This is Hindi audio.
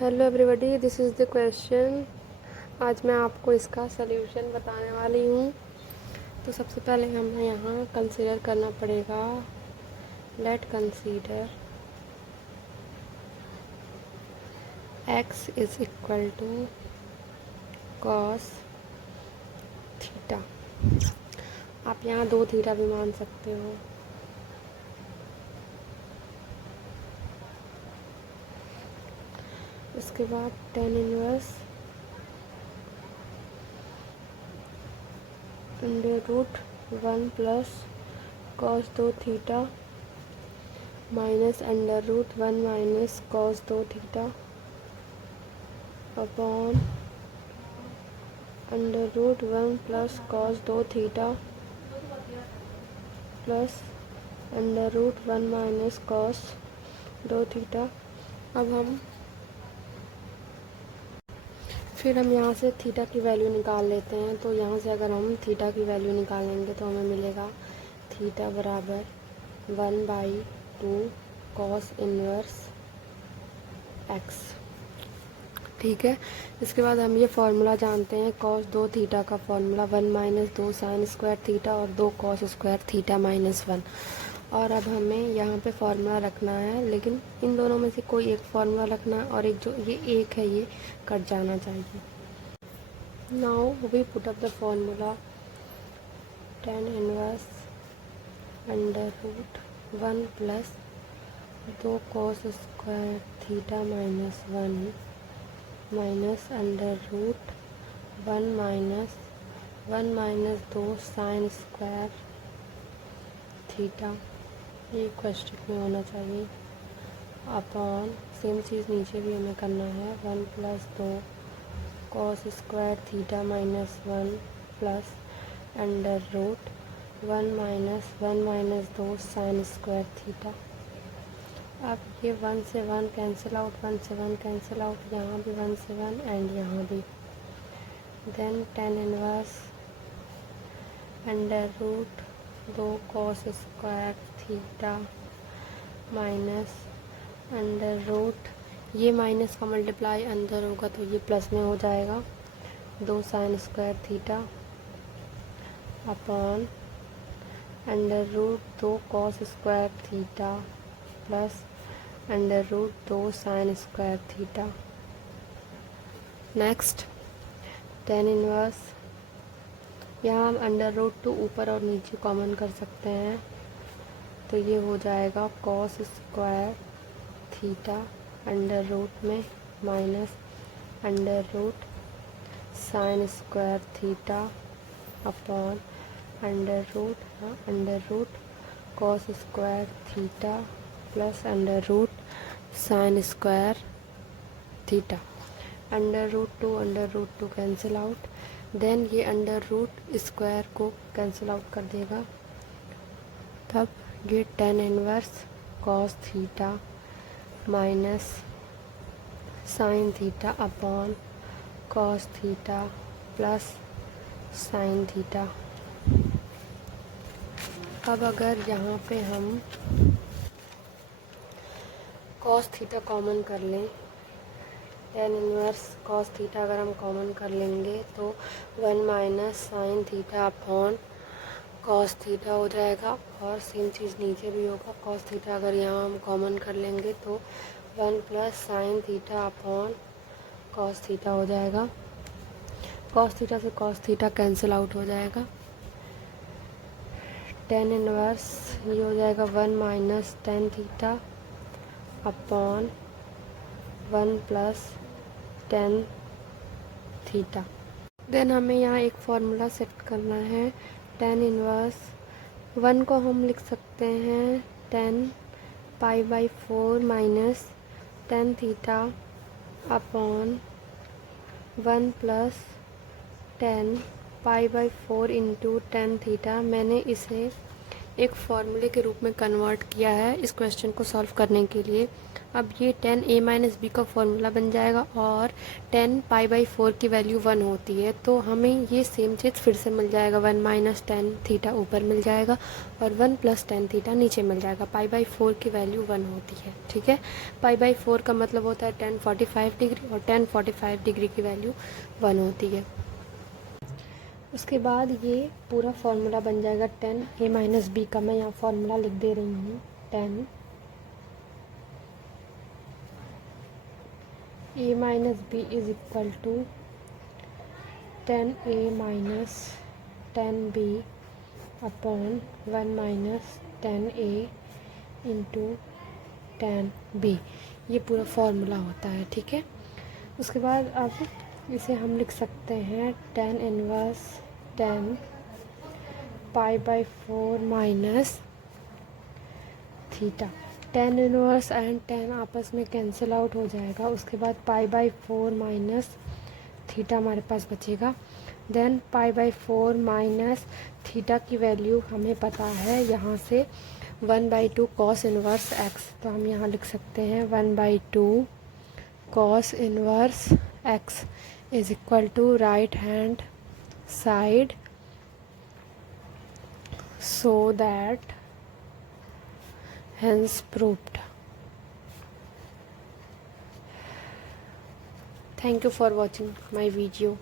Hello everybody, this is the question. आज मैं आपको इसका सल्यूशन बताने वाली हूँ। तो सबसे पहले हमें यहाँ कंसीडर करना पड़ेगा। Let consider x is equal to cos theta. आप यहाँ 2 थीटा भी मान सकते हो। उसके बाद tan inverse under root 1 plus cos 2 theta minus under root 1 minus cos 2 theta upon under root 1 plus cos 2 theta plus under root 1 minus cos 2 theta. अब फिर हम यहाँ से थीटा की वैल्यू निकाल लेते हैं। तो यहाँ से अगर हम थीटा की वैल्यू निकालेंगे तो हमें मिलेगा थीटा बराबर 1/2 कॉस इनवर्स x। ठीक है। इसके बाद हम ये फार्मूला जानते हैं, कॉस 2 थीटा का formula 1 minus 2 sine square theta और 2 कॉस स्क्वायर थीटा माइनस 1। और अब हमें यहाँ पे फार्मूला रखना है, लेकिन इन दोनों में से कोई एक फार्मूला रखना है और एक जो ये एक है ये कट जाना चाहिए। Now we put up the formula tan inverse under root 1 plus 2 cos square theta minus 1 minus under root 1 minus 2 sine square theta, ये क्वेश्चन में होना चाहिए, अपॉन सेम चीज़ नीचे भी हमें करना है 1 plus 2 cos square theta minus 1 plus under root 1 minus 2 sine square theta. अब ये 1 से 1 कैंसिल आउट, 1 से 1 कैंसिल आउट, यहाँ भी 1 से 1 एंड यहाँ भी। Then tan inverse under root 2 cos square theta minus under root, ये माइनस का मल्टीप्लाई अंदर होगा तो ये प्लस में हो जाएगा, 2 sine square theta upon under root 2 cos square theta plus under root 2 sine square theta. Next tan inverse, यहाँ हम अंडर रूट 2 ऊपर और नीचे कॉमन कर सकते हैं, तो ये हो जाएगा cos square theta under root में minus under root sine square theta upon under root cos square theta plus under root sine square theta. Under root two cancel out, then ये अंडर रूट स्क्वायर को कैंसिल आउट कर देगा, तब ये tan inverse cos theta minus sine theta upon cos theta plus sine theta. अब अगर यहाँ पे हम कॉस थीटा कॉमन कर लें, tan इनवर्स कॉस थीटा अगर हम कॉमन कर लेंगे तो 1 minus sine theta upon cos theta हो जाएगा, और सेम चीज़ नीचे भी होगा। कॉस थीटा अगर यहाँ हम कॉमन कर लेंगे तो 1 plus sine theta upon cos theta हो जाएगा। कॉस थीटा से कॉस थीटा कैंसिल आउट हो जाएगा। tan इनवर्स ये हो जाएगा 1 minus tan theta upon 1 plus tan theta. Then हमें यहाँ एक फार्मूला सेट करना है। tan इनवर्स 1 को हम लिख सकते हैं tan π/4 minus tan theta upon 1 plus tan π/4 into tan theta. मैंने इसे एक फॉर्मूले के रूप में कन्वर्ट किया है इस क्वेश्चन को सॉल्व करने के लिए। अब ये 10a-b का फॉर्मूला बन जाएगा और 10π/4 की वैल्यू 1 होती है, तो हमें ये सेम चीज़ फिर से मिल जाएगा। 1 - tan थीटा ऊपर मिल जाएगा और 1 + tan थीटा नीचे मिल जाएगा। π/4 की वैल्यू 1 होती है, ठीक है। π/4 का मतलब होता है tan 45 डिग्री और tan 45 डिग्री की वैल्यू 1 होती है। उसके बाद ये पूरा फॉर्मूला बन जाएगा 10a-b का। मैं यहाँ फॉर्मूला लिख दे रही हूँ। 10a-b = 10a - tan b upon 1 - tan a into tan b। ये पूरा फॉर्मूला होता है, ठीक है। उसके बाद अब इसे हम लिख सकते हैं tan इनवर्स tan π/4 माइनस थीटा। tan इनवर्स एंड tan आपस में कैंसिल आउट हो जाएगा। उसके बाद π/4 माइनस थीटा हमारे पास बचेगा। देन π/4 माइनस थीटा की वैल्यू हमें पता है यहाँ से 1/2 cos इनवर्स x, तो हम यहाँ लिख सकते हैं 1/2 cos inverse x is equal to right hand side, so that hence proved. Thank you for watching my video.